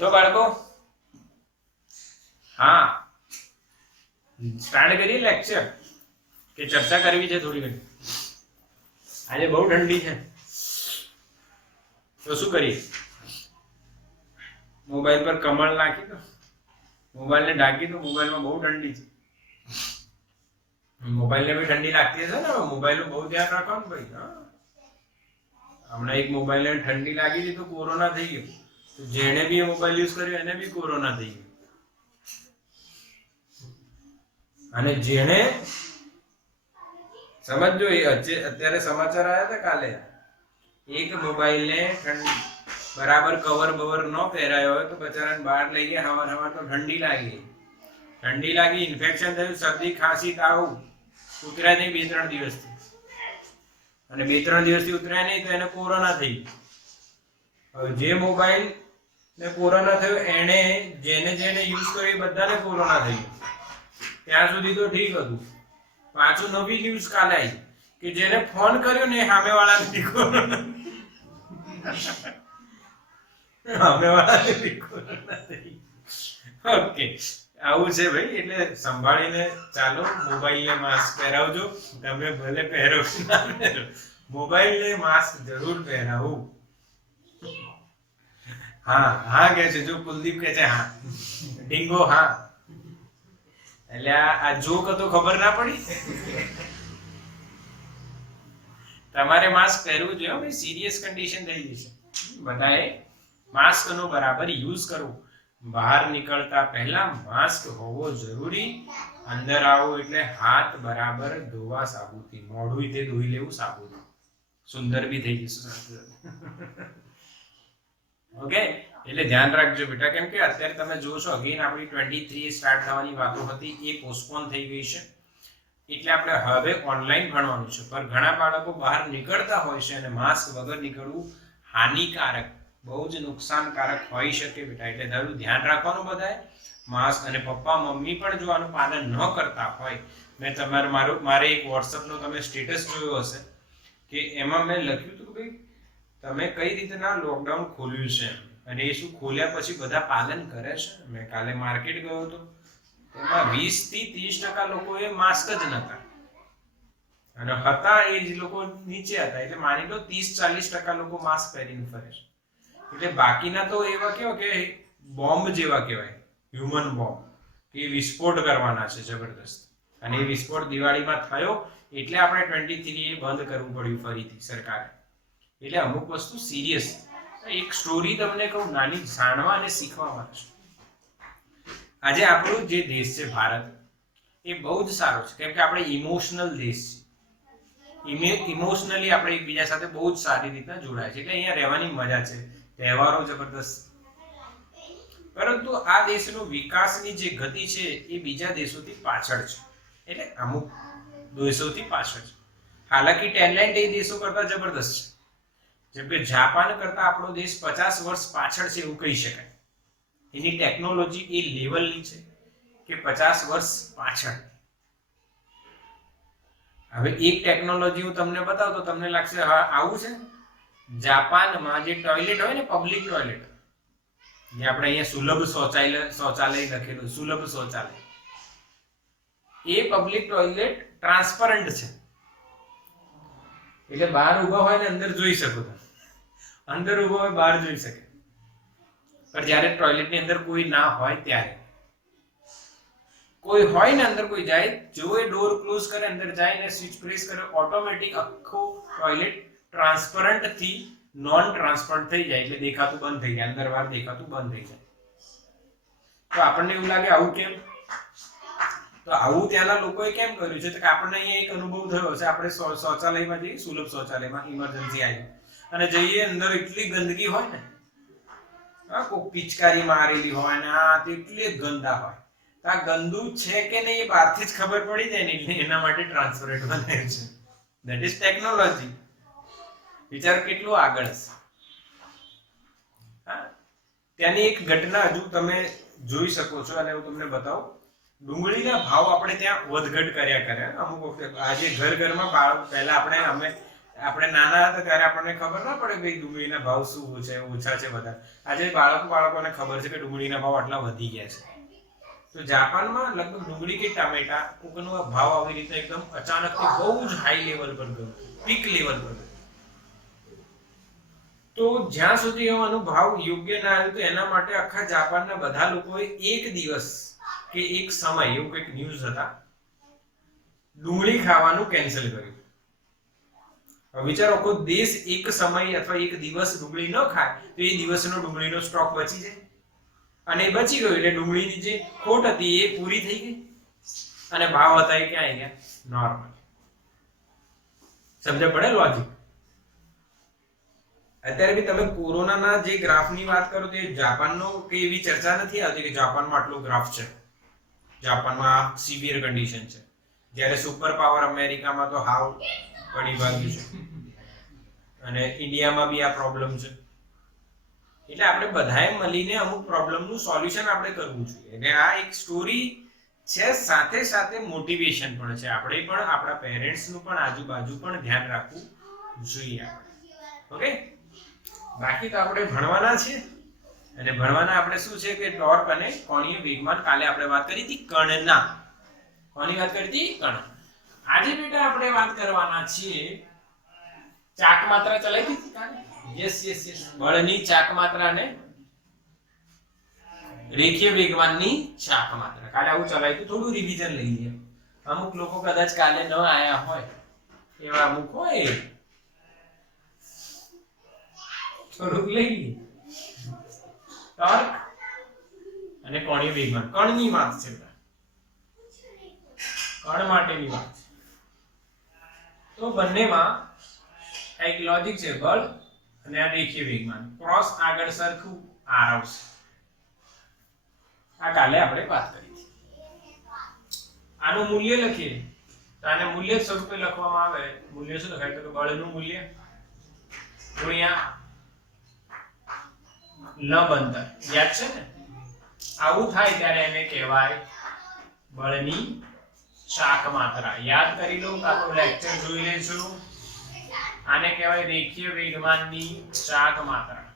તો બાળકો હા સ્ટાર્ટ કરીએ લેક્ચર કે ચર્ચા કરવી છે થોડી ઘણી? આજે બહુ ઠંડી છે તો શું કરીએ? મોબાઈલ પર કમળ નાખી દો, મોબાઈલ ને ઢાંકી દો. મોબાઈલમાં બહુ ઠંડી છે. મોબાઈલ ને બી ઠંડી લાગતી હશે ને? મોબાઈલ નું બહુ ધ્યાન રાખવાનું ભાઈ. હમણાં એક મોબાઈલ ને ઠંડી લાગી હતી તો કોરોના થઈ ગયો. તો જેને બી મોબાઈલ યુઝ કર્યો એને બી કોરોના થઈ ગયો. અને જેને સમજો, એ અત્યારે સમાચાર આવ્યા હતા કાલે, એક મોબાઈલ ને બરાબર કવર બવર ન પહેરાયો હોય તો બચારાને બહાર લઈ ગયા. હવાર તો ઠંડી લાગી, ઇન્ફેક્શન થયું, શરદી ખાંસી તાવ ઉતર્યા નહીં 2-3 દિવસથી. અને 2-3 દિવસથી ઉતર્યા નહીં તો એને કોરોના થઈ ગયો. હવે જે મોબાઈલ ને કોરોના થયો એને જેને યુઝ કર્યો એ બધાને કોરોના થઈ ગયો. ત્યાં સુધી તો ઠીક હતું. પાછું નવી ન્યૂઝ કાલે આવી કે જેને ફોન કર્યો ને સામેવાળાને કોરોના થઈ. ઓકે, આવું છે ભાઈ. એટલે સંભાળીને ચાલો. મોબાઈલ ને માસ્ક પહેરાવજો. તમે ભલે પહેરો કે ના પહેરો, મોબાઈલ ને માસ્ક જરૂર પહેરાવું. હા કે છે. જો કુલદીપ કે છે હા, ડીંગો હા. એટલે આ જોક હતો, ખબર ના પડી? તમારે માસ્ક પહેરવું જોઈએ ભાઈ. સિરિયસ કન્ડિશન થઈ ગઈ છે. બધાએ માસ્ક નો બરાબર યુઝ કરવો. બહાર નીકળતા પહેલા માસ્ક હોવો જરૂરી. અંદર આવો એટલે હાથ બરાબર ધોવા સાબુથી. મોઢું તે ધોઈ લેવું સાબુથી. સુંદર બી થઈ જશે. ઓકે, એટલે ધ્યાન રાખજો બેટા. કેમ કે અત્યારે તમે જોશો અગેન આપણી 23 સ્ટાર્ટ થવાની વાતો હતી, એ પોસ્ટપોન થઈ ગઈ છે. એટલે આપણે હવે ઓનલાઈન ભણવાનું છે. પણ ઘણા બાળકો બહાર નીકળતા હોય છે અને માસ્ક વગર નીકળવું હાનિકારક, બહુ જ નુકસાનકારક હોઈ શકે બેટા. એટલે તારું ધ્યાન રાખવાનું બધાએ. માસ્ક અને પપ્પા મમ્મી પણ જો આનું પાલન ન કરતા હોય, મેં મારે એક વોટ્સઅપનો તમે સ્ટેટસ જોયો હશે કે એમાં મેં લખ્યું હતું કે ભાઈ તમે કઈ રીતના લોકડાઉન ખોલ્યું છે અને એ શું ખોલ્યા પછી બધા પાલન કરે છે. મેં કાલે માર્કેટ ગયો હતો, એમાં 20-30% લોકોએ માસ્ક જ નતા, અને હતા એ જ લોકો નીચે હતા. એટલે માની લો 30-40% લોકો માસ્ક પહેરીને ફરે છે. એટલે બાકીના તો એવા કેવા કે બોમ્બ જેવા કહેવાય, હ્યુમન બોમ્બ, કે વિસ્ફોટ કરવાના છે જબરદસ્ત. અને એ વિસ્ફોટ દિવાળીમાં થયો એટલે આપણે 23 એ બંધ કરવું પડ્યું ફરીથી સરકારે. એટલે અમુક વસ્તુ સિરિયસ. એક સ્ટોરી તમને કહું નાની, જાણવા અને શીખવા માટે. આજે આપણો જે દેશ છે ભારત, એ બહુ જ સારો છે. કેમ કે આપણે ઇમોશનલ દેશ છે. ઇમોશનલી આપણે એકબીજા સાથે બહુ જ સારી રીતના જોડાય છે. એટલે અહીંયા રહેવાની મજા છે, તહેવારો જબરદસ્ત. પરંતુ આ દેશનો વિકાસની જે ગતિ છે એ બીજા દેશોથી પાછળ છે. એટલે અમુક દેશોથી પાછળ છે. હાલાકી ટેલેન્ટ એ દેશો કરતા જબરદસ્ત છે. જેમ કે જાપાન કરતા આપણો દેશ 50 વર્ષ પાછળ છે એવું કહી શકાય. એની ટેકનોલોજી એ લેવલની છે કે 50 વર્ષ પાછળ. હવે એક ટેકનોલોજી હું તમને બતાવું તો તમને લાગશે હા આવું છે. જાપાનમાં જે ટોયલેટ હોય ને, પબ્લિક ટોયલેટ, જે આપણે અહીંયા સુલભ શૌચાલય લખેલું, સુલભ શૌચાલય, એ પબ્લિક ટોયલેટ ટ્રાન્સપરન્ટ છે. એટલે બહાર ઉભા હોય ને અંદર જોઈ શકો તમે. અંદર ઉભો હોય બહાર જોઈ શકે. પણ જ્યારે ટોયલેટની અંદર કોઈ ના હોય ત્યારે, કોઈ હોય ને અંદર, કોઈ જાય, જો એ ડોર ક્લોઝ કરે, અંદર જાય ને સ્વિચ પ્રેસ કરે, ઓટોમેટિક આખો ટોયલેટ ટ્રાન્સપરન્ટ થી નોન ટ્રાન્સપરન્ટ થઈ જાય. એટલે દેખાતું બંધ થઈ જાય, અંદર બહાર દેખાતું બંધ થઈ જાય. તો આપણને એવું લાગે આવું કેમ? તો આવું ત્યાંના લોકોએ કેમ કર્યું છે? કે આપણને અહીંયા એક અનુભવ થયો હશે. આપણે શૌચાલયમાં જઈએ, સુલભ શૌચાલયમાં, ઇમરજન્સી આવી અને જઈએ, અંદર એટલી ગંદકી હોય ને, કોઈ પિચકારી મારેલી હોય ને, આ એટલી ગંદા હોય. આ ગંદુ છે કે નહીં એ બહારથી જ ખબર પડી જાય ને. એટલે એના માટે ટ્રાન્સપરન્ટ બનાવ્યું છે. That is technology. વિચાર કેટલું આગળ છે. ત્યાંની એક ઘટના હજુ તમે જોઈ શકો છો અને હું તમને બતાવું. ડુંગળીના ભાવ આપણે ત્યાં વધઘટ કર્યા અમુક વખતે. આજે ઘરમાં પહેલા અમે આપણે નાના હતા ત્યારે આપણને ખબર ના પડે ભાઈ ડુંગળીના ભાવ શું છે, ઓછા છે વધારે. આજે બાળકોને ખબર છે કે ડુંગળીના ભાવ આટલા વધી ગયા છે. તો જાપાનમાં લગભગ ડુંગળી કે ટામેટા કોકનો ભાવ આવી રીતે એકદમ અચાનકથી બહુ જ હાઈ લેવલ પર ગયો, પીક લેવલ પર. તો જ્યાં સુધી એનો ભાવ યોગ્ય ના આવ્યો તો એના માટે આખા જાપાનના બધા લોકોએ એક દિવસ કે એક સમય એવું કંઈક ન્યૂઝ હતા, ડુંગળી ખાવાનું કેન્સલ કર્યું. વિચારો કોઈ દેશ એક સમય અથવા એક દિવસ ડુંગળી ન ખાય તો એ દિવસનો ડુંગળીનો સ્ટોક બચી જાય, અને એ બચી ગયો એટલે ડુંગળીની જે ખોટ હતી એ પૂરી થઈ ગઈ અને ભાવ હતા એ ક્યાં આવી ગયા? નોર્મલ. સમજ પડે લોજિક? અત્યારે બી તમે કોરોનાના જે ગ્રાફની વાત કરો તો જાપાનનો કે એવી ચર્ચા નથી આવતી કે જાપાનમાં આટલો ગ્રાફ છે, જાપાનમાં સિવિયર કન્ડિશન છે, જ્યારે સુપર પાવર અમેરિકામાં તો હાવ પડી ભાગ્યું છે, અને ઇન્ડિયામાં બી આ પ્રોબ્લેમ છે. એટલે આપણે બધાએ મળીને અમુક પ્રોબ્લેમનું સોલ્યુશન આપણે કરવું જોઈએ. અને આ એક સ્ટોરી છે, સાથે સાથે મોટિવેશન પણ છે. આપણે પણ આપણા પેરેન્ટ્સનું પણ આજુબાજુ પણ ધ્યાન રાખવું જોઈએ. ઓકે, બાકી તો આપણે ભણવાના છીએ, અને ભણવાના આપણે શું છે કે ટોર્ક અને કોણીય વેગમાન. કાલે આપણે વાત કરી હતી કણના. કોની વાત કરી હતી? કણ. આજે બેટા આપણે વાત કરવાના છીએ ચાક માત્રા ચલાવી દીધી કાલે. યસ યસ યસ, બળની ચાક માત્રા અને રેખીય વેગમાનની ચાક માત્રા કાલે આવું ચલાવ્યું. થોડું રિવિઝન લઈ લઈએ. અમુક લોકો કદાચ કાલે ન આયા હોય, એવા અમુક હોય, થોડુંક લઈ લઈએ. ટોર્ક અને કોણીય વેગમાન કણની વાત છે, કણ માટેની વાત છે. તો બંનેમાં એક લોજિક છે, બળ અને આ રેખીય વેગમાન. ક્રોસ આગળ સરખું આર આવશે. આ કાલે આપણે વાત કરી હતી. આનું મૂલ્ય લખીએ તો આને મૂલ્ય સ્વરૂપે લખવામાં આવે. મૂલ્ય શું લખાય? તો બળનું મૂલ્ય ગુણ્યા લંબ અંતર. યાદ છે ને? આવું થાય ત્યારે એને કહેવાય બળની ચાક માત્રા. યાદ કરી લો, કાં તો લેક્ચર જોઈ લેજો. આને કહેવાય રેખીય વેગમાનની ચાક માત્રા.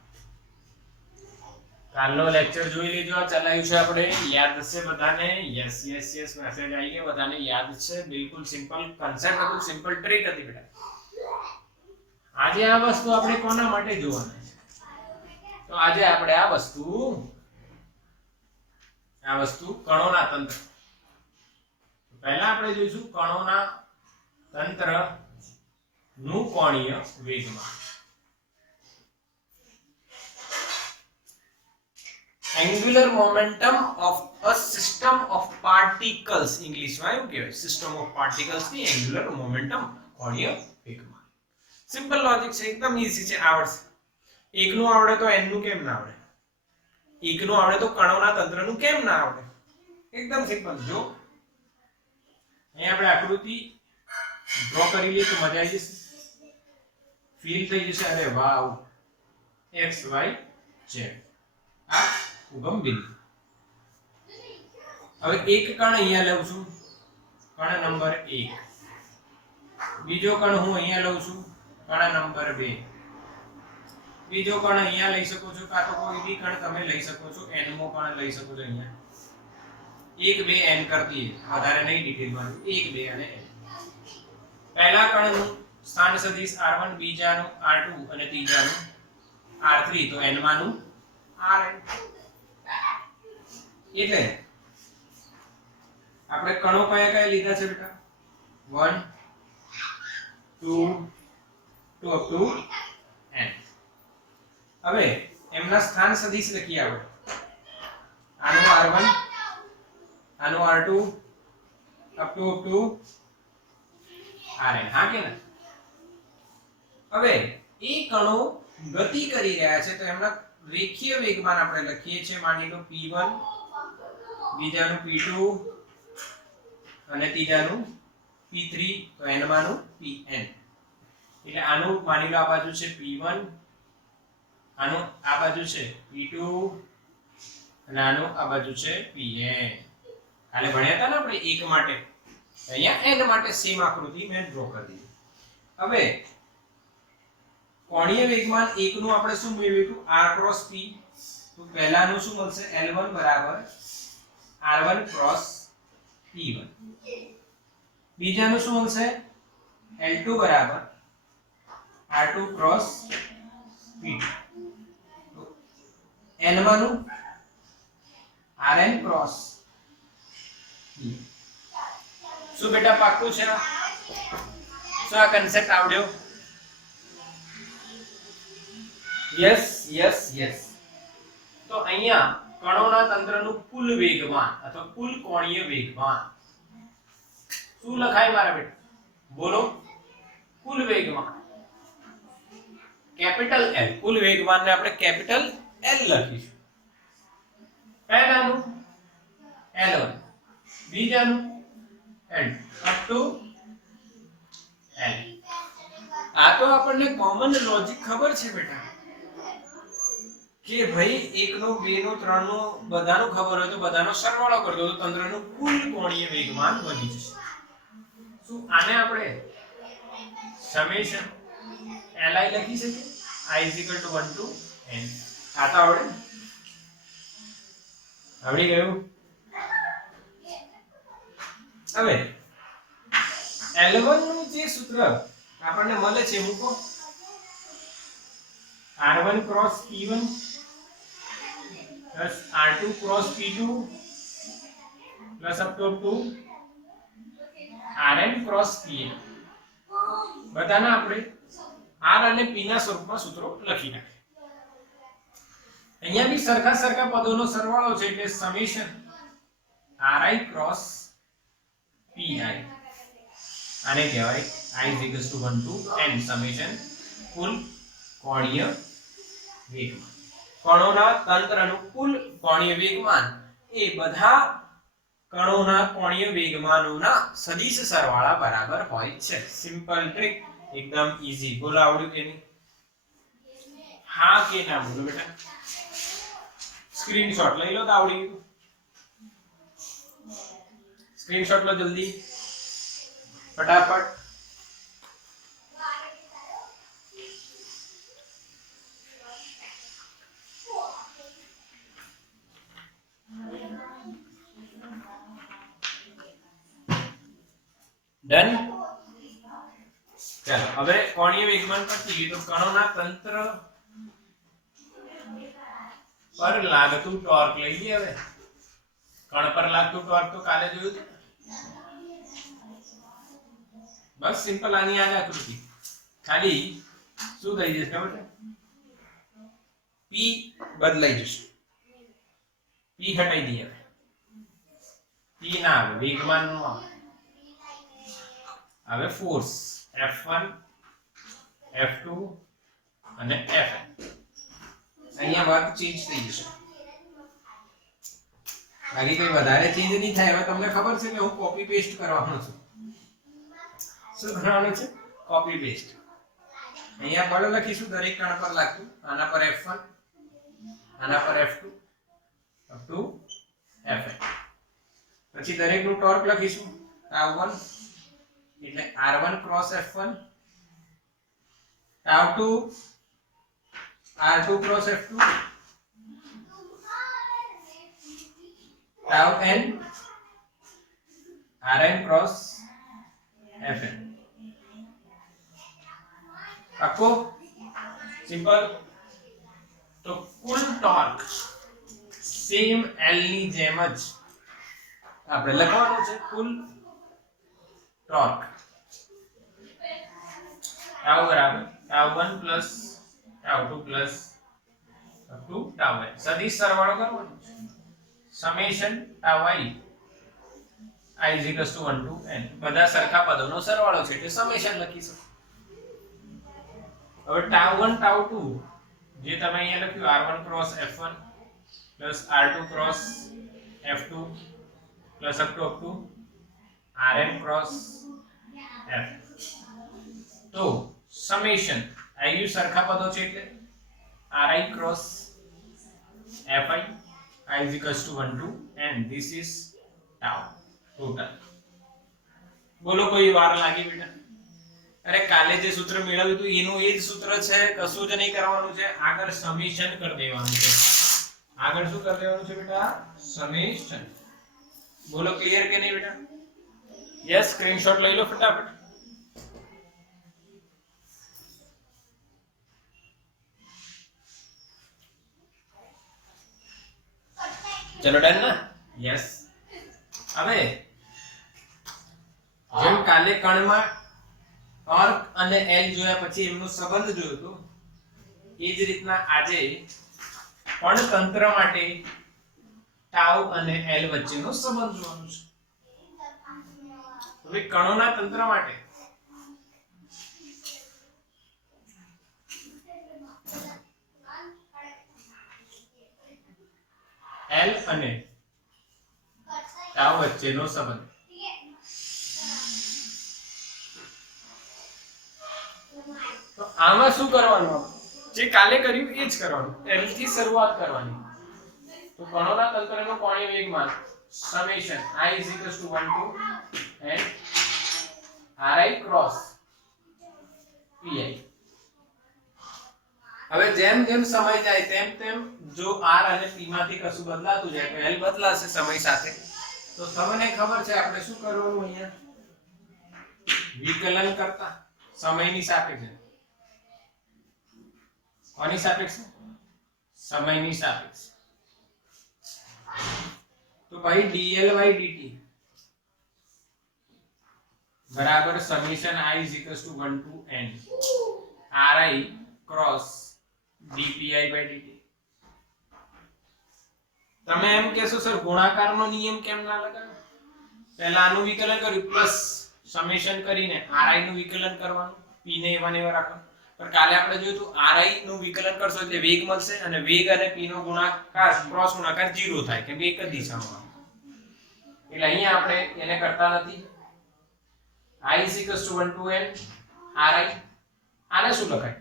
કાલનો લેક્ચર જોઈ લેજો. આ ચલાવ્યું છે આપણે, યાદ હશે બધાને? યસ યસ યસ, મેસેજ આવી ગયો, બધાને યાદ છે. બિલકુલ સિમ્પલ કન્સેપ્ટ હતું, સિમ્પલ ટ્રીક હતી બેટા. આજે આ વસ્તુ આપણે કોના માટે જોવાના છે? તો આજે આપણે આ વસ્તુ કણોના તંત્ર. પહેલા આપણે જોઈશું કણોના તંત્ર નું કોણીય વેગમાન. Angular momentum of a system of particles. ઇંગ્લિશમાં એવું કહેવાય, સિસ્ટમ ઓફ પાર્ટિકલ્સ ની એંગ્યુલર મોમેન્ટમ કોણીય વેગમાન. સિમ્પલ લોજિક છે, એકદમ ઈઝી છે, આવડશે. એકનું આવડે તો n નું કેમ ના આવડે? એકનું આવડે તો કણોના તંત્રનું કેમ ના આવડે? એકદમ સિમ્પલ. જો અહીં આપણે આકૃતિ ડ્રો કરી લઈએ તો મજા આવી જશે, ફીલ થઈ જશે. અરે વાવ, x y z આ ઉગમ બિંદુ. હવે એક કણ અહીંયા લઉં છું, કણ નંબર 1. બીજો કણ હું અહીંયા લઉં છું, કણ નંબર 2. બીજો કણ અહીંયા લઈ શકો છો, કાં તો કોઈ બી કણ તમે લઈ શકો છો, n મો કણ લઈ શકો છો. અહીંયા 1 2 n કરતી વધારે નહીં ડિટેલમાં. 1 2 અને n. પહેલા કણનું સ્થાન સદિશ r1, બીજાનું r2 અને ત્રીજાનું r3. તો n માનું rn. એટલે આપણે કણો કયા કયા લીધા છે બેટા? 1 2 up to n. હવે એમના સ્થાન સદિશ લખીએ આપણે. આનું r1, આનું r2 up to rn. હા કે ના? હવે એ કણો ગતિ કરી રહ્યા છે તો એમના રેખીય વેગમાન આપણે લખીએ છીએ. માની લો p1, બીજાનું p2 અને ત્રીજાનું p3. તો n માનું pn. એટલે આનું માની લો આ બાજુ છે p1, આનું આ બાજુ છે p2 અને આનું આ બાજુ છે pn. કાલે ભણ્યા હતા ને આપણે 1 માટે. અહીંયા n માટે સેમ આકૃતિ મેં ડ્રો કરી દીધી. હવે કોણીય વેગમાન 1 નું આપણે શું મેળવ્યું r ક્રોસ p તો પહેલાનું શું મળશે L1 બરાબર r1 ક્રોસ p1 બીજાનું શું મળશે L2 બરાબર r2 ક્રોસ p2 n માનું rn ક્રોસ p શું બેટા પાક્કું છે શું આ કન્સેપ્ટ આવડ્યો યસ યસ યસ તો અહીંયા કણોના તંત્રનું કુલ વેગમાન અથવા કુલ કોણીય વેગમાન શું લખાય મારા બેટા બોલો કુલ વેગમાન કેપિટલ L કુલ વેગમાન ને આપણે કેપિટલ L લખીશું પહેલાનું L1 બીજાનું L અપ ટુ L આ તો આપણને કોમન લોજિક ખબર છે બેટા કે ભાઈ 1 નો 2 નો 3 નો બધાનો ખબર હોય તો બધાનો સરવાળો કરી દો તો તંત્રનું કુલ કોણીય વેગમાન બની જશે શું આને આપણે સમેશન li લખી શકીએ i 1 to n આ તો આવડી ગયું હવે L1 નું જે સૂત્ર આપણને મળે છે મૂકો r1 cross p1 plus r2 cross p2 plus up to rn cross pn બધાના આપણે r અને p ના સ્વરૂપમાં સૂત્રો લખી નાખીએ અહીંયા બી સરખા પદોનો સરવાળો છે એટલે સમેશન ri cross pi આને કહેવાય i 1 to n સમેશન કુલ કોણીય વેગમાન કણોના તંત્રનું કુલ કોણીય વેગમાન એ બધા કણોના કોણીય વેગમાનોના સદિશ સરવાળા બરાબર હોય છે સિમ્પલ ટ્રીક એકદમ ઈઝી બોલો આવડ્યું કે નહીં હા કે ના બોલો બેટા સ્ક્રીનશોટ લઈ લો તો આવડી ગયું સ્ક્રીનશોટ લો જલ્દી ફટાફટ ડન ચાલો હવે કોણીય વેગમાન પછી તો કણોના તંત્ર પર લાગતું ટોર્ક લઈ લઈએ હવે કણ પર લાગતું ટોર્ક તો કાલે જોયું હતું બસ સિમ્પલ આની આ આકૃતિ ખાલી શું થઈ જશે ખબર છે p બદલાઈ જશે p હટાઈ દઈએ p ના આવે વેગમાન નો આવે હવે ફોર્સ F1 F2 અને Fn અહીંયા વર્ક ચેન્જ થઈ જશે બાકી કોઈ વધારે ચેન્જ નહીં થાય હવે તમને ખબર છે કે હું કોપી પેસ્ટ કરવાનો છું શું કરવાનું છે કોપી પેસ્ટ અહીંયા બળ લખીશું દરેક કણ પર લાગતું આના પર F1 આના પર F2 અપ ટુ Fn પછી દરેકનું ટોર્ક લખીશું τ1 એટલે r1 cross f1 τ2 r2 cross f2 τn rn cross fn આખો સિમ્પલ તો કુલ ટોર્ક સેમ L ની જેમ જ આપણે લખવાનું છે કુલ ટોર્ક tau બરાબર τ1 plus τ2 plus up to τn સદિશ સરવાળો કરવાનો છે summation τi i 1 to n બધા સરખા પદોનો સરવાળો છે એટલે સમેશન લખીશું હવે τ1 τ2 જે તમે અહીંયા લખ્યું r1 cross f1 plus r2 cross f2 plus up to rn cross f તો સમેશન આયુ સરખા પદો છે એટલે ri cross fi i is equals to 1 to n this is tau total બોલો કોઈ વાર લાગી બેટા અરે કાલે જે સૂત્ર મેળવ્યું હતું એનું એ જ સૂત્ર છે, કશું જ નહીં કરવાનું છે, આગળ સમેશન કરી દેવાનું છે. આગળ શું કરી દેવાનું છે બેટા? સમેશન. બોલો ક્લિયર કે નહીં બેટા? યસ, સ્ક્રીનશોટ લઈ લો ફટાફટ. ચલો ડન ના? યસ. હવે જેમ કાલે કણમાં ટોર્ક અને એલ જોયા પછી એમનો સંબંધ જોયો તો, એ જ રીતના આજે પણ તંત્ર માટે ટાઉ અને એલ વચ્ચેનો સંબંધ જોવાનો છે. હવે કણોના તંત્ર માટે એલ અને ટાઉ વચ્ચેનો સંબંધ. તો આમાં શું કરવાનું? જે કાલે કર્યું એ જ કરવાનું. એલ થી શરૂઆત કરવાની. તો કણોના તંત્રનો કોણીય વેગમાન summation i = 1 to n ri cross pi. હવે જેમ જેમ સમય જાય તેમ તેમ જો r અને p માંથી કશું બદલાતું જાય તો l બદલાશે સમય સાથે. તો તમને ખબર છે આપણે શું કરવાનું અહીંયા? વિકલન કરતા સમયની સાપેક્ષે. કોની સાપેક્ષે? સમયની સાપેક્ષે. તો ભાઈ dl/dt બરાબર summation i = 1 to n ri cross dpi/dt. તમે એમ કહેશો સર ગુણાકારનો નિયમ કેમ ના લગાવ્યો? પહેલા આનું વિકલન કર્યું પ્લસ સમેશન કરીને ri નું વિકલન કરવાનું, p ને એવા ને એવા રાખવાનું. પણ કાલે આપણે જોયું તો ri નું વિકલન કરશો એટલે વેગ મળશે અને વેગ અને p નો ગુણાકાર ક્રોસ ગુણાકાર 0 થાય કેમ કે એક જ દિશામાં. એટલે અહીંયા આપણે એને કરતા નથી. i = 1 to n ri. આને શું લખાય?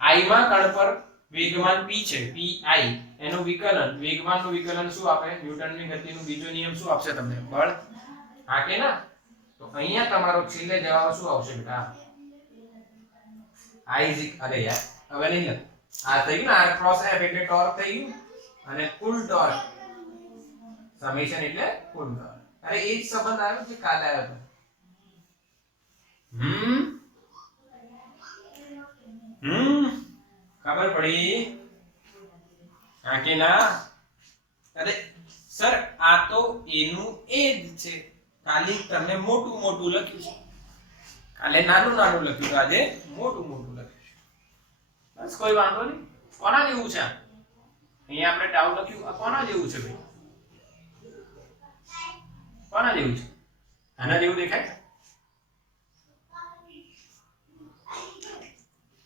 i માં કણ પર વેગમાન p છે, pi એનું વિકલન, વેગમાનનું વિકલન શું આપે? ન્યૂટનની ગતિનો બીજો નિયમ શું આપશે તમને? બળ. હા કે ના? તો અહીંયા તમારો છેલ્લે જવાબ શું આવશે બેટા? i અરે યાર હવે નહીં લખ. આ થઈ ગયું ને, r ક્રોસ f એટલે ટોર્ક થઈ ગયું અને કુલ ટોર્ક સમેશન એટલે કુલ ટોર્ક. અરે એ જ સંબંધ આવ્યો જે કાલે આવ્યો હતો. ખબર પડી? હા કે ના? અરે સર આ તો એનું એ જ છે. કાલે તમે મોટું મોટું લખ્યું છે, કાલે નાનું નાનું લખ્યું, આજે મોટું મોટું લખ્યું છે. બસ કોઈ વાંધો નહીં. કોના જેવું છે? અહીંયા આપણે ટાઉ લખ્યું, આ કોના જેવું છે ભાઈ? કોના જેવું છે? આના જેવું દેખાય?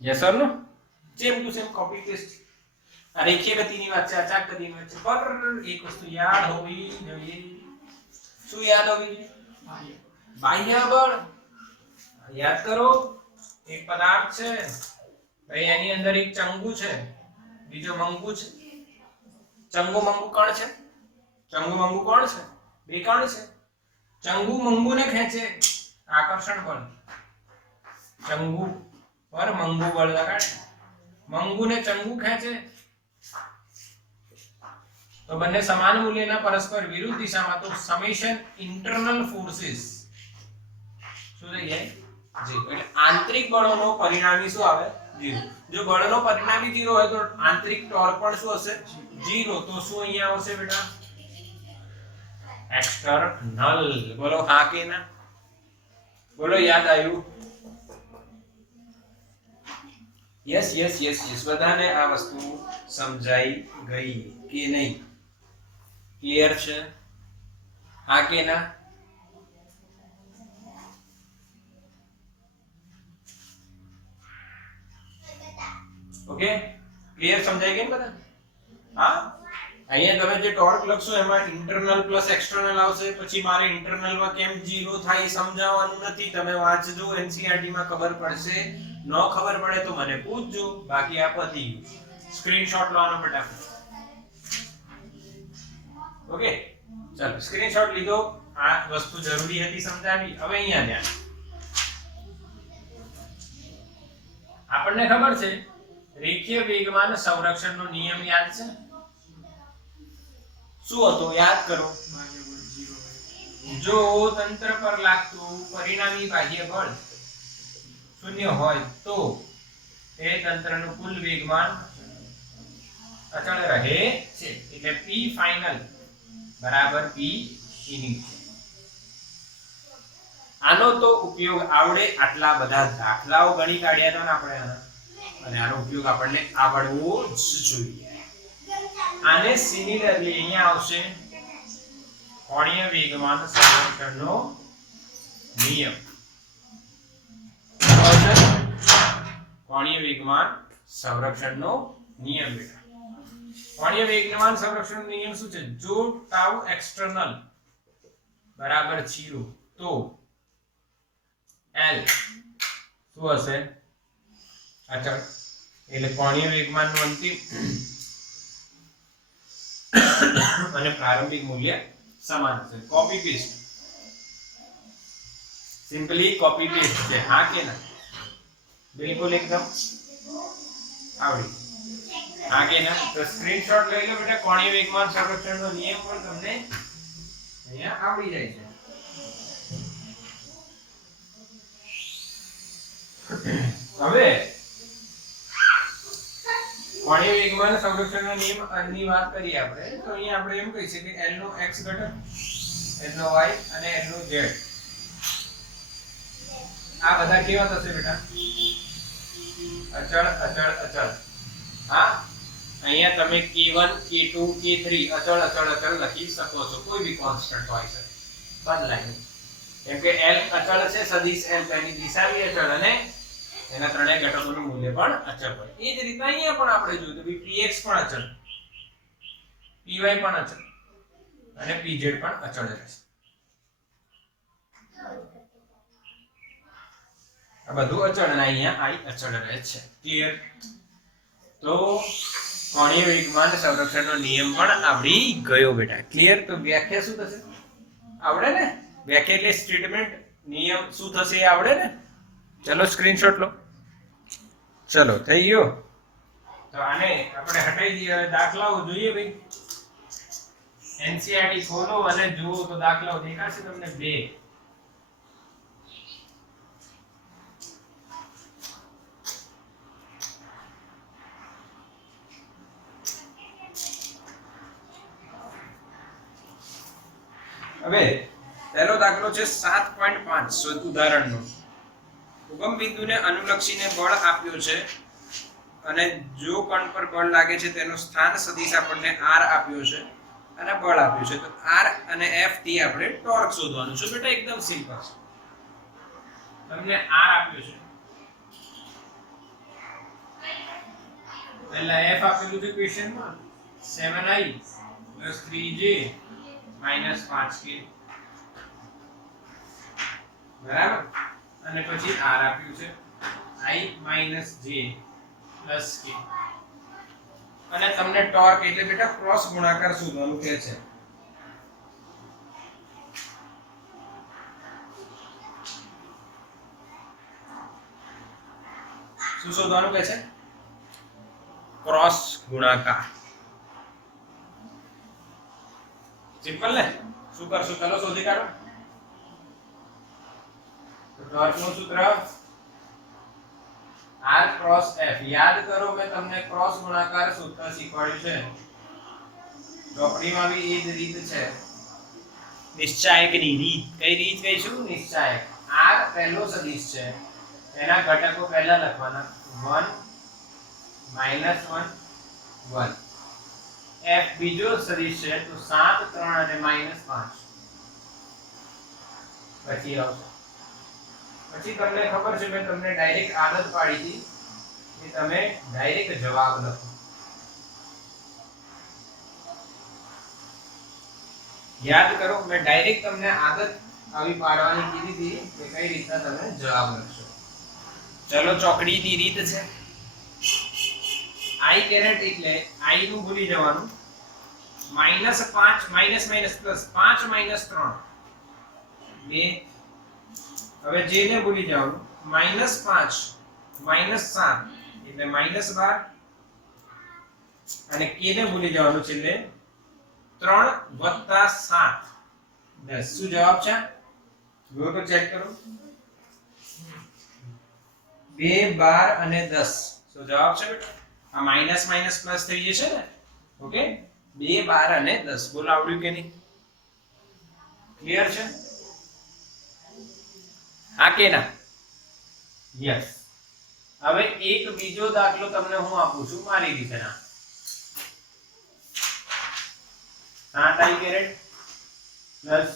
Yes or no? Same to same copy paste. આ રેખીય ગતિની વાત છે, અચાક ગતિની વાત છે. પર એક વસ્તુ યાદ હોવી જોઈએ. શું યાદ હોવી જોઈએ? બાહ્ય બળ. યાદ કરો, એક પદાર્થ છે ભાઈ, એની અંદર એક ચંગુ છે, બીજો મંગુ છે. ચંગુ મંગુ કણ છે. ચંગુ મંગુ કોણ છે? બે કણ છે. ચંગુ મંગુને ખેંચે, આકર્ષણ બળ. ચંગુ પર મંગુ બળ લગાડે, મંગુને ચંગુ ખેંચે. તો બંને સમાન મૂલ્યના પરસ્પર વિરુદ્ધ દિશામાં, તો સમેશન ઇન્ટરનલ ફોર્સિસ શું થઈ જાય? 0. એટલે આંતરિક બળોનો પરિણામી શું આવે? 0. જો બળનો પરિણામી 0 હોય તો આંતરિક ટોર્ક પણ શું હશે? 0. તો શું અહીંયા આવશે બેટા? એક્સટર્નલ. બોલો હા કે ના? બોલો યાદ આવ્યું? Yes yes yes yes. બધાને આ વસ્તુ સમજાઈ ગઈ કે નહીં? ક્લિયર છે? હા કે ના? ઓકે, ક્લિયર સમજાઈ ગઈ બધા? હા, અહીંયા તમે જે ટોર્ક લખશો એમાં ઇન્ટરનલ પ્લસ એક્સટર્નલ આવશે. પછી મારે ઇન્ટરનલ માં કેમ 0 થાય સમજાવવાનું નથી, તમે વાંચજો, એનસીઈઆરટી માં ખબર પડશે. ન ખબર પડે તો મને પૂછજો, બાકી આ પતી ગયું. સ્ક્રીનશોટ લો આનો ફટાફટ. ઓકે ચાલો, સ્ક્રીનશોટ લીધો. આ વસ્તુ જરૂરી હતી સમજાવી. હવે અહીંયા ધ્યાન. આપણને ખબર છે રેખીય વેગમાન સંરક્ષણનો નિયમ યાદ છે? શું હતો યાદ કરો? જો તંત્ર પર લાગતું પરિણામી બાહ્ય બળ શૂન્ય હોય તો એ તંત્રનું કુલ વેગમાન અચળ રહે છે, એટલે P ફાઇનલ બરાબર P ઇનિશિયલ. આનો તો ઉપયોગ આવડે, આટલા બધા દાખલાઓ ગણી કાઢ્યા હતા ને આપણે આના, અને આનો ઉપયોગ આપણને આવડવો જ જોઈએ. આને સિમિલરલી અહીંયા આવશે કોણીય વેગમાન સંરક્ષણનો નિયમ. કોણીય વેગમાન સંરક્ષણનો નિયમ બેટા. કોણીય વેગમાન સંરક્ષણનો નિયમ શું છે? જો ટાઉ એક્સટર્નલ બરાબર 0 તો L શું હશે? અચળ. એટલે કોણીય વેગમાનનું અંતિમ અને પ્રારંભિક મૂલ્ય સમાન હશે. Copy paste, simply copy paste છે. હા કે ના? બિલકુલ એકદમ આવડી. હા કે ના? તો સ્ક્રીનશોટ લઈ લો બેટા. કોણીય વેગમાન સંરક્ષણનો નિયમ પણ તમને અહીંયા આવડી જાય છે. હવે કોણીય વેગમાન સંરક્ષણના નિયમની વાત કરીએ આપણે, તો અહીંયા આપણે એમ કહી શકીએ કે L નો x ઘટક, L નો y અને L નો z આ બધા કેવા થશે બેટા? અચળ અચળ અચળ. હા, અહીંયા તમે k1 k2 k3 અચળ અચળ અચળ લખી શકો છો. કોઈ બી કોન્સ્ટન્ટ હોય છે, બદલાય નહીં. કેમ કે L અચળ છે, સદિશ L તેની દિશા બી અચળ અને એના ત્રણેય ઘટકોનું મૂલ્ય પણ અચળ હોય. એ જ રીતે અહીંયા પણ આપણે જોયું તો px પણ અચળ, py પણ અચળ અને pz પણ અચળ રહેશે. આ બધું અચળ અને અહીંયા I અચળ રહે છે. ક્લિયર? તો કોણીય વેગમાન સંરક્ષણનો નિયમ પણ આવડી ગયો બેટા. ક્લિયર? તો વ્યાખ્યા શું થશે? આવડે ને? વ્યાખ્યા એટલે સ્ટેટમેન્ટ, નિયમ શું થશે એ આવડે ને? ચલો સ્ક્રીનશોટ લો. ચલો થઈ ગયો. તો આને આપણે હટાવી દઈએ. હવે દાખલાઓ જોઈએ ભાઈ. NCERT ખોલો અને જુઓ તો દાખલાઓ દેખાશે તમને બે. હવે પહેલો દાખલો છે 7.5 ઉદાહરણનો. ઉગમ બિંદુને અનુલક્ષીને બળ આપ્યો છે અને જો કણ પર બળ લાગે છે તેનો સ્થાન સદિશ આપણને r આપ્યો છે અને બળ આપ્યું છે. તો r અને f થી આપણે ટોર્ક શોધવાનું છે બેટા. એકદમ સિમ્પલ છે. તમને r આપ્યો છે, પહેલા f આપેલું છે ક્વેશ્ચનમાં 7i + 3j - 5k બરાબર, અને પછી r આપ્યું છે I - j + k અને તમને ટોર્ક એટલે બેટા ક્રોસ ગુણાકાર શોધવાનું કહે છે. શું શોધવાનું કહે છે? ક્રોસ ગુણાકાર. સિમ્પલ ને? શું કરશું? ચલો શોધી કાઢો. ટોર્કનું સૂત્ર r ક્રોસ f. યાદ કરો મેં તમને ક્રોસ ગુણાકાર સૂત્ર શીખવાડ્યું છે. ચોપડીમાં બી એ જ રીત છે. નિશ્ચાયકની રીત. કઈ રીત કહીશું? નિશ્ચાયક. r પહેલો સદિશ છે, એના ઘટકો પહેલા લખવાના 1 -1 1. f બીજો સદિશ છે તો 7 3 અને -5 પછી આવશે. પછી તમને ખબર છે મેં તમને ડાયરેક્ટ આદત પાડી હતી કે તમે ડાયરેક્ટ જવાબ લખો. યાદ કરો મેં ડાયરેક્ટ તમને આદત આવી પાડવાની કીધી હતી કે કઈ રીતના તમે જવાબ લખશો. ચલો ચોકડીની રીત છે. I કેરેટ એટલે I નું ભૂલી જવાનું. -5 માઈનસ માઈનસ પ્લસ 5 - 3 2. હવે j ને ભૂલી જવાનું. -5 -7 એટલે -12 અને k ને ભૂલી જવાનું છે એટલે 3 + 7 10 શું જવાબ છે જો તો ચેક કરો 2 12 અને 10 શું જવાબ છે બેટા આ માઈનસ માઈનસ પ્લસ થઈ જશે ને ઓકે 2 12 અને 10 બોલ આવડ્યું કે નહીં ક્લિયર છે હા કે ના યસ હવે એક બીજો દાખલો તમને હું આપું છું મારી રીતે ના 7 i caret plus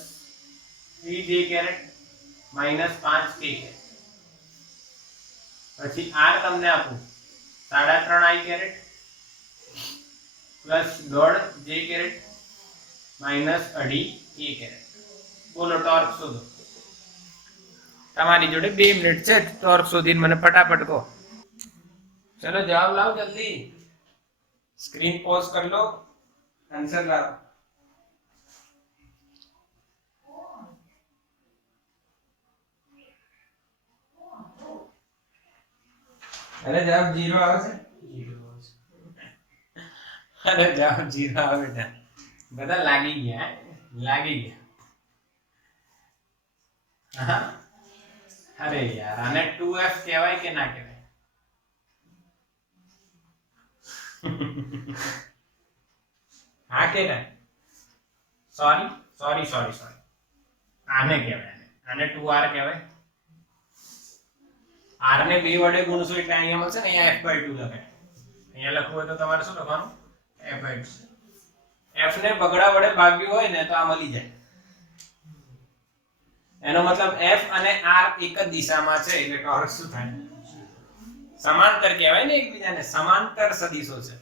3j caret minus 5k caret પછી r તમને આપું 3.5 i caret plus 1.5 j caret minus 2.5 k caret બોલો ટોર્ક શોધો તમારી જોડે 2 મિનિટ છે ટોર્ક શોધીને મને ફટાફટ કહો ચલો જવાબ લાવો જલ્દી સ્ક્રીન પોઝ કરી લો આન્સર લાવો અરે જવાબ 0 આવે છે 0 આવે છે અરે જવાબ 0 આવે બેટા બધા લાગી ગયા લાગી ગયા અરે યાર આને 2f કહેવાય કે ના કહેવાય હા કે ના સોરી સોરી સોરી સોરી આને કહેવાય આને 2r કહેવાય r ને 2 વડે ગુણશો એટલે અહીંયા મળશે ને અહીંયા f/2 લખાય અહીંયા લખવું હોય તો તમારે શું લખવાનું f/2 f ને બગડા વડે ભાગ્યું હોય ને તો આ મળી જાય એનો મતલબ f અને r એક જ દિશામાં છે એટલે ટોર્ક શું થાય સમાંતર કહેવાય ને એકબીજાને સમાંતર સદિશો છે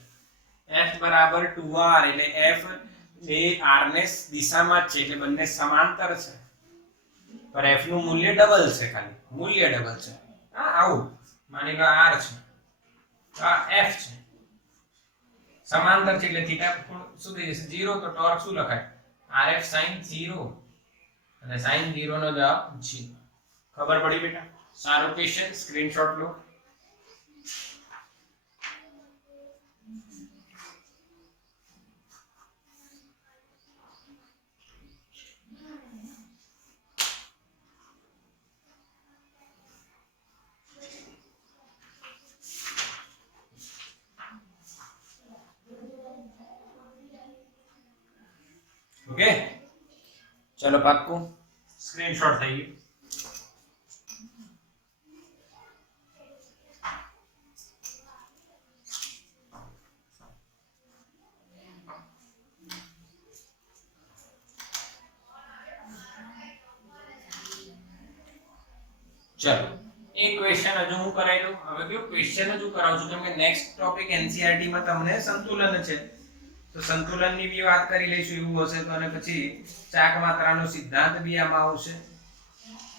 f બરાબર 2r એટલે f એ r ને દિશામાં જ છે એટલે બંને સમાંતર છે પર f નું મૂલ્ય ડબલ છે ખાલી મૂલ્ય ડબલ છે હા આવું માની લો r છે આ f છે સમાંતર છે એટલે થીટા શું થઈ જશે 0 તો ટોર્ક શું લખાય rf sin 0 અને sin 0 નો જવાબ 0 ખબર પડી બેટા સારો ક્વેશ્ચન સ્ક્રીનશોટ લો ओके चलो पाक्कू स्क्रीनशॉट થઈ ગયું चलो एक क्वेश्चन हजू હું કરાઈ દઉં હવે કયો ક્વેશ્ચન હજુ કરાવું છું કેમ કે નેક્સ્ટ ટોપિક એનસીઈઆરટી માં તમને સંતુલન છે તો સંતુલનની બી વાત કરી લઈશું એવું હશે તો અને પછી ચાક માત્રાનો સિદ્ધાંત બી આમાં આવશે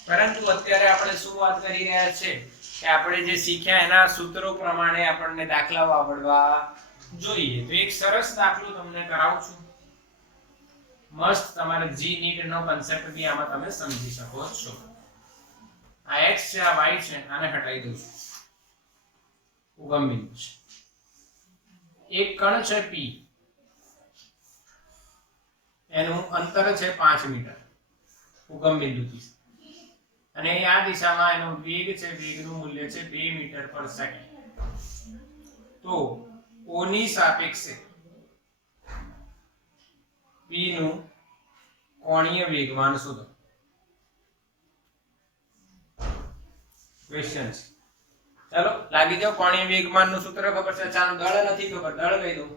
પરંતુ અત્યારે આપણે શું વાત કરી રહ્યા છે કે આપણે જે શીખ્યા એના સૂત્રો પ્રમાણે આપણને દાખલાઓ આવડવા જોઈએ તો એક સરસ દાખલો તમને કરાવું છું મસ્ત તમારે જી નીડ નો કન્સેપ્ટ બી આમાં તમે સમજી શકો છો આ x છે આ y છે આને હટાવી દઉં છું ઉગમ બિંદુ છે એક કણ છે p એનું અંતર છે 5 મીટર ઉગમ બિંદુથી અને આ દિશામાં એનો વેગ છે વેગનું મૂલ્ય છે 2 મીટર પર સેકન્ડ તો o ની સાપેક્ષે p નું કોણીય વેગમાન શોધો ક્વેશ્ચન ચાલો લાગી જાઓ કોણીય વેગમાન નું સૂત્ર ખબર છે ચાલો દળ નથી ખબર દળ કહી દઉં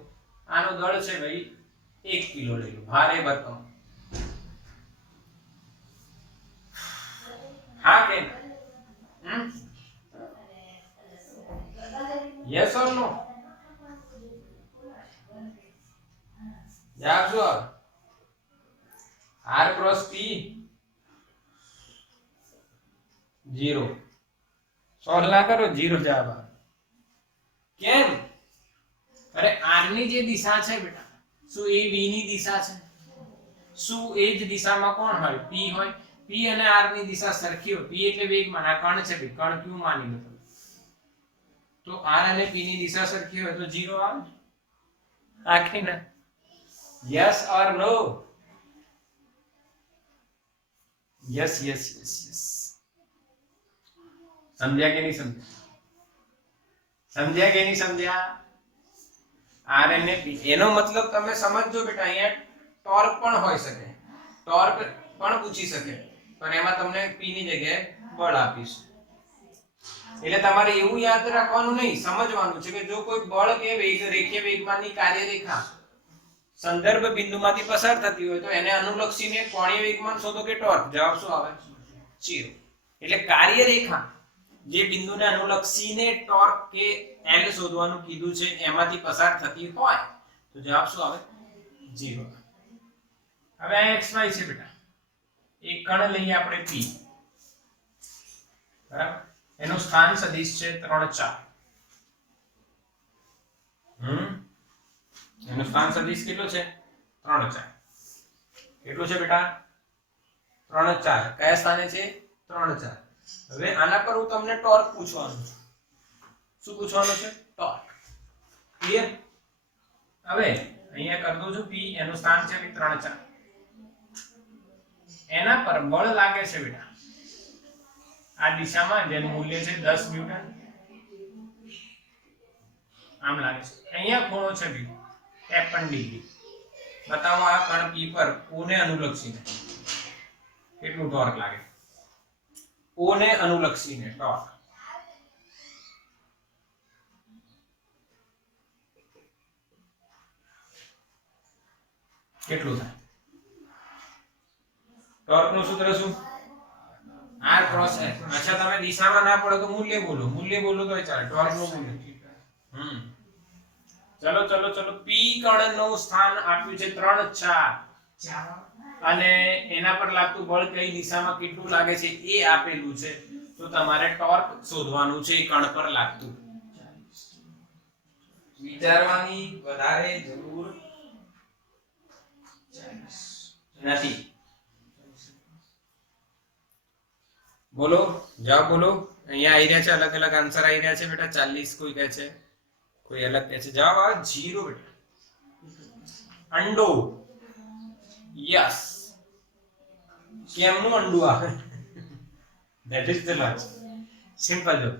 આનું દળ છે ભાઈ 1 કિલો લઈ લો ભારે ભરકમ હા કે યસ ઓર નો જવાબ શું r ક્રોસ p 0 સોલ્વ ના કરો 0 જવાબ આવે કેમ અરે r ની જે દિશા છે બેટા શું એ v ની દિશા છે શું એ જ દિશામાં કોણ હોય p હોય p અને r ની દિશા સરખી હોય p એટલે વેગમાન આ કણ છે બે કણ q માની લો તો r અને p ની દિશા સરખી હોય તો 0 આવે આખી ના yes or no yes yes yes yes સમજ્યા કે નહીં સમજ્યા કે નહીં સમજ્યા r અને p એનો મતલબ તમે સમજજો બેટા અહીંયા ટોર્ક પણ હોઈ શકે ટોર્ક પણ પૂછી શકે પણ એમાં તમને p ની જગ્યાએ બળ આપીશ એટલે તમારે એવું યાદ રાખવાનું નહીં સમજવાનું છે કે જો કોઈ બળ કે વેગ રેખીય વેગમાનની કાર્યરેખા સંદર્ભ બિંદુમાંથી પસાર થતી હોય તો એને અનુલક્ષીને કોણીય વેગમાન શોધો કે ટોર્ક જવાબ શું આવે 0 એટલે કાર્યરેખા જે બિંદુને અનુલક્ષીને ટોર્ક કે L શોધવાનું કીધું છે એમાંથી પસાર થતી હોય તો જવાબ શું આવે 0 હવે આ xy છે બેટા એક કણ લઈએ આપણે p બરાબર એનું સ્થાન સદિશ છે 3 4 એનું સ્થાન સદિશ કેટલું છે 3 4 કેટલું છે બેટા 3 4 કયા સ્થાને છે 3 4 હવે આના પર હું તમને ટોર્ક પૂછવાનું છું શું પૂછવાનું છે ટોર્ક ક્લિયર હવે અહીંયા કરી દઉં છું p એનું સ્થાન છે 3 4 એના પર બળ લાગે છે બેટા આ દિશામાં જેનું મૂલ્ય છે 10 ન્યૂટન આમ લાગે છે અહીંયા ખૂણો છે 53 ડિગ્રી બતાવો આ કણ p પર o ને અનુલક્ષીને કેટલું ટોર્ક લાગે o ને અનુલક્ષીને ટોર્ક કેટલું થાય ટોર્ક નું સૂત્ર શું r ક્રોસ s અચ્છા તમે દિશામાં ના પડો તો મૂલ્ય બોલો તોય ચાલે ટોર્ક નું મૂલ્ય ચલો ચલો ચલો p કણ નું સ્થાન આપ્યું છે 3 4 અને એના પર લાગતું બળ કઈ દિશામાં કેટલું લાગે છે એ આપેલું છે તો તમારે ટોર્ક શોધવાનું છે કણ પર લાગતું વિચારવાની વધારે જરૂર નથી બોલો જાઓ બોલો અહીંયા આવી રહ્યા છે અલગ અલગ આન્સર આવી રહ્યા છે બેટા 40 કોઈ કહે છે કોઈ અલગ કહે છે જવાબ આવે 0 બેટા અંડો યસ કેમનું અંડુ આવે that is the logic simple જો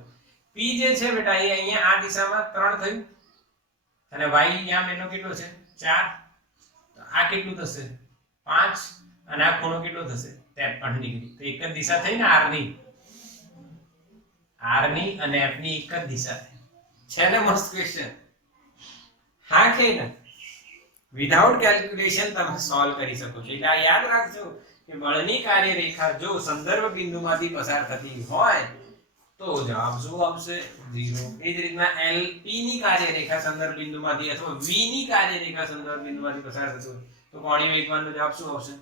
p જે છે બેટા એ અહીંયા આ દિશામાં 3 થયું અને y અહીંયા એનો કેટલો છે 4 તો આ કેટલું થશે 5 અને આ ખૂણો કેટલો થશે 53 ડિગ્રી તો એક જ દિશા થઈ ને r ની અને f ની એક જ દિશા થઈ છે ને મસ્ત ક્વેશ્ચન હા કે ના વિધાઉટ કેલ્ક્યુલેશન તમે સોલ્વ કરી શકો છો એટલે આ યાદ રાખજો કે બળની કાર્યરેખા જો સંદર્ભ બિંદુમાંથી પસાર થતી હોય તો જવાબ શું આવશે 0 એ જ રીતના l p ની કાર્યરેખા સંદર્ભ બિંદુમાંથી અથવા v ની કાર્યરેખા સંદર્ભ બિંદુમાંથી પસાર થતી હોય તો કોણીય વેગમાનનો જવાબ શું આવશે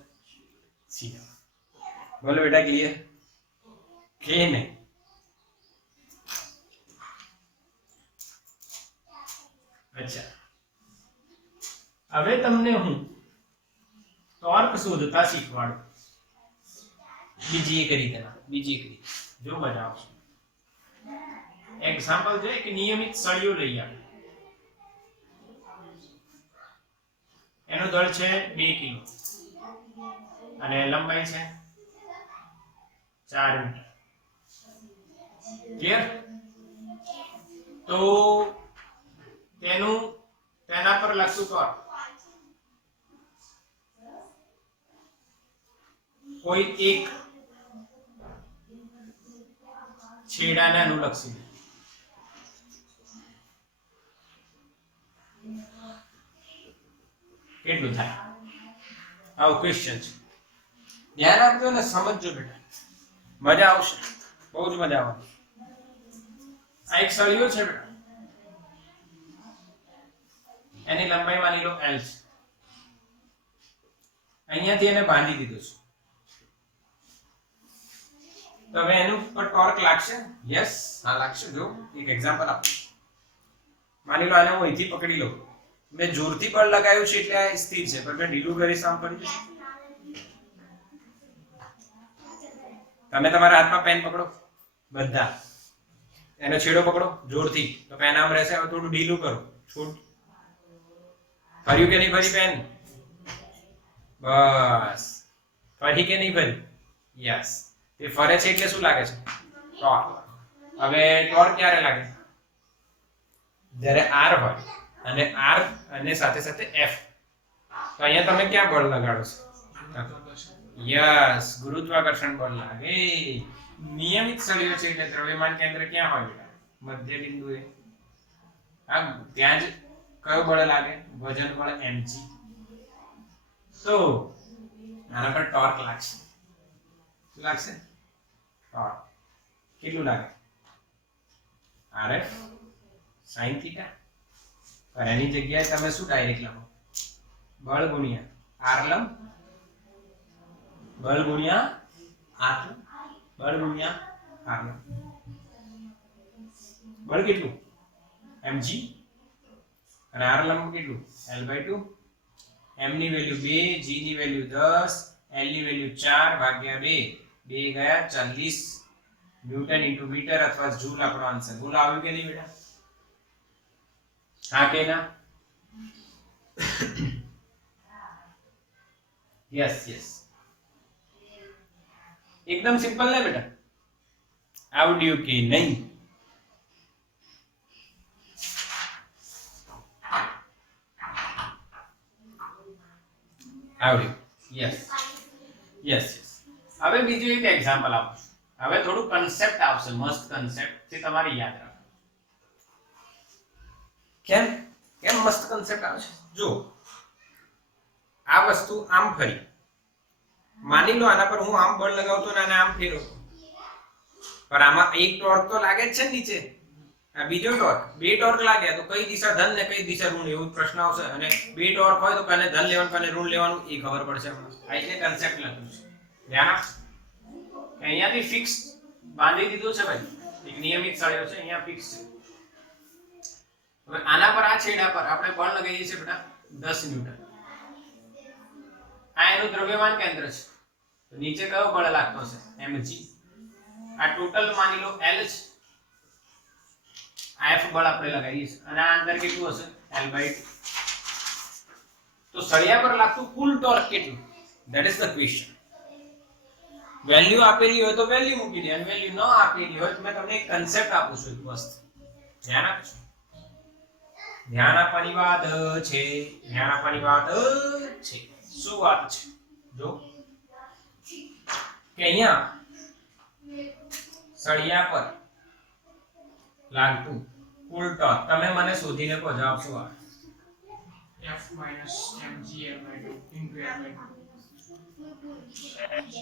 સીધા બોલો બેટા ક્લિયર કે નહીં અચ્છા હવે તમને હું ટોર્ક શોધતા શીખવાડું બીજી એક રીતે જો મજા આવશે એક્ઝામ્પલ છે એક નિયમિત સળિયો લઈ આવે એનો દળ છે 2 કિલો અને લંબાઈ છે 4 મીટર ક્લિયર તો તેના પર લખશું ટોર્ક કોઈ એક છેડાને અનુલક્ષી કેટલું થાય આવો ક્વેશ્ચન છે ધ્યાન આપજો ને સમજજો બેટા મજા આવશે બહુ જ મજા આવશે આ એક સળિયો છે બેટા એની લંબાઈ માની લો L છે અહીંયાથી એને બાંધી દીધું છે તો હવે એનું પર ટોર્ક લાગશે યસ હા લાગશે જો એક એક્ઝામ્પલ આપો માની લો આને હું અહીંથી પકડી લઉં મેં જોરથી બળ લગાવ્યું છે એટલે આ સ્થિર છે પણ મેં ઢીલું કરીશ આમ પડી જશે તમે તમારા હાથમાં પેન પકડો બધા એનો છેડો પકડો જોરથી, તો પેન આમ રહેશે. હવે થોડું ઢીલું કરો, છૂટ. ફર્યું કે નહીં ફરી પેન? બસ. ફરી કે નહીં ફરી? યસ. તે ફરે છે એટલે શું લાગે છે? ટોર્ક. હવે ટોર્ક ક્યારે લાગે? જ્યારે આર હોય અને આર અને સાથે સાથે એફ. તો અહીંયા તમે ક્યાં બળ લગાડો છો? યસ, ગુરુત્વાકર્ષણ બળ લાગે. નિયમિત સળિયો છે એટલે દ્રવ્યમાન કેન્દ્ર ક્યાં હોય બેટા? મધ્ય બિંદુએ. હા, ત્યાં જ કયો બળ લાગે? વજન બળ mg. તો આના પર ટોર્ક લાગશે. શું લાગશે? ટોર્ક. કેટલું લાગે? rf sin θ. પર એની જગ્યાએ તમે શું ડાયરેક્ટ લખો? બળ ગુણ્યા r લંબ, બળ ગુણ્યા r લંબ, બળ ગુણ્યા r લંબ. બળ કેટલું? mg. અને r લંબ કેટલું? l/2. m ની વેલ્યુ 2, g ની વેલ્યુ 10, l ની વેલ્યુ 4 ભાગ્યા 2. 2 ગયા 40 ન્યૂટન ઇન્ટુ મીટર અથવા જૂલ આપણો આન્સર. બોલો આવ્યું કે નહીં બેટા? હા કે ના? Yes yes. એકદમ સિમ્પલ ને બેટા? આવડ્યું કે નહીં? આવડ્યું. Yes yes yes. હવે બીજું એક એક્ઝામ્પલ આપું છું. હવે થોડું કન્સેપ્ટ આવશે, મસ્ત કન્સેપ્ટ જે તમારે યાદ રાખો. કેમ કેમ મસ્ત કન્સેપ્ટ આવશે? જો આ વસ્તુ આમ ફરી, માની લો આના પર હું આમ બળ લગાવતો ને આને આમ ફેરવતો, પણ આમાં એક ટોર્ક તો લાગે જ છે ને નીચે. આ બીજો ટોર્ક, બે ટોર્ક લાગ્યા તો કઈ દિશા ધન ને કઈ દિશા ઋણ એવું પ્રશ્ન આવશે. અને બે ટોર્ક હોય તો કને ધન લેવાનું કને ઋણ લેવાનું એ ખબર પડશે. આ એટલે કન્સેપ્ટ લખ્યું છે. ધ્યાન આપ. અહીંયાથી ફિક્સ બાંધી દીધું છે ભાઈ, એક નિયમિત સળિયો છે અહીંયા ફિક્સ છે. હવે આના પર આ છેડા પર આપણે બળ લગાવીએ છીએ બેટા 10 ન્યૂટન. આ એનું દ્રવ્યમાન કેન્દ્ર છે. તો નીચે કયો બળ લાગતો છે? mg. આ ટોટલ માની લો l છે. આ f બળ આપણે લગાવીએ છીએ અને આ અંદર કેટલું હશે? l/2. તો સળિયા પર લાગતું કુલ ટોર્ક કેટલું? That is the question. Value આપેલી હોય તો વેલ્યુ મૂકી દે, અને વેલ્યુ ન આપેલી હોય તો મેં તમને એક કન્સેપ્ટ આપું છું. મસ્ત ધ્યાન આપજો. ધ્યાન આપવાની વાત છે, ધ્યાન આપવાની વાત છે. શું વાત છે? જો કે અહીંયા સળિયા પર લાગતું કુલ ટોર્ક તમે મને શોધીને કહો. જવાબ શું આવે? f - mg l/2 * l/2.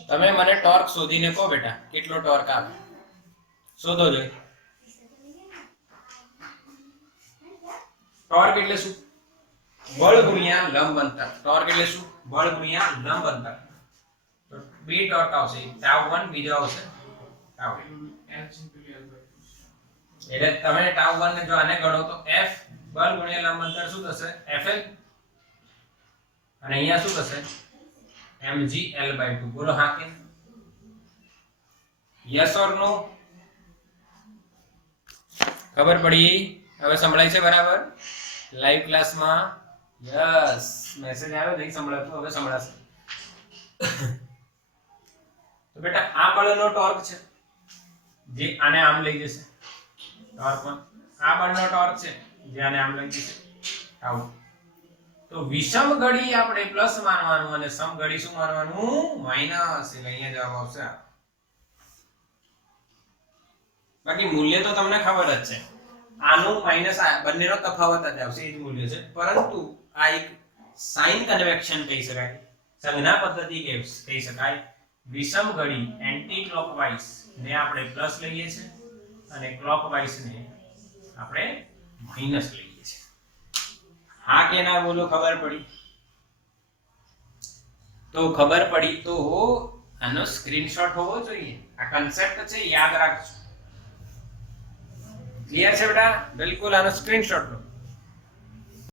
તમે મને ટોર્ક શોધીને કહો બેટા, કેટલો ટોર્ક આવે? શોધો જોઈ. ટોર્ક એટલે શું? બળ ગુણ્યા લંબ અંતર. ટોર્ક એટલે શું? બળ ગુણ્યા લંબ અંતર. તો બે ટોર્ક આવશે, τ1 બીજો આવશે τ2. એટલે તમે τ1 ને જો આને ગણો તો f બળ ગુણ્યા લંબ અંતર શું થશે? fl. અને અહીંયા શું થશે? mg l/2. બોલો હા કે? યસ ઓર નો? ખબર પડી? હવે સંભળાય છે બરાબર? લાઈવ ક્લાસમાં યસ. મેસેજ આવ્યો નહીં સંભળાતું, હવે સંભળાશે. તો બેટા આ બળનો ટોર્ક છે જે આને આમ લઈ જશે ટોર્ક 1. આ બળનો ટોર્ક છે જે આને આમ લઈ જશે τ2. તો વિષમ ઘડી આપણે પ્લસ માનવાનું અને સમ ઘડી શું માનવાનું? માઈનસ. એટલે અહીંયા જવાબ આવશે. બાકી મૂલ્ય તો તમને ખબર જ છે. આનું માઈનસ આ બંનેનો તફાવત જ આવશે, એ જ મૂલ્ય છે. પરંતુ આ એક સાઇન કન્વેક્શન કહી શકાય, સંજ્ઞા પદ્ધતિ કહી શકાય. વિષમ ઘડી એન્ટી ક્લોકવાઇઝ ને આપણે પ્લસ લઈએ છીએ અને ક્લોકવાઇઝ ને આપણે માઈનસ લઈએ છીએ. હા કે ના? બોલો. ખબર પડી? તો ખબર પડી તો આનો સ્ક્રીનશોટ હોવો જોઈએ. આ કન્સેપ્ટ છે, યાદ રાખજો. ક્લિયર છે બેટા? બિલકુલ આનો સ્ક્રીનશોટ લો.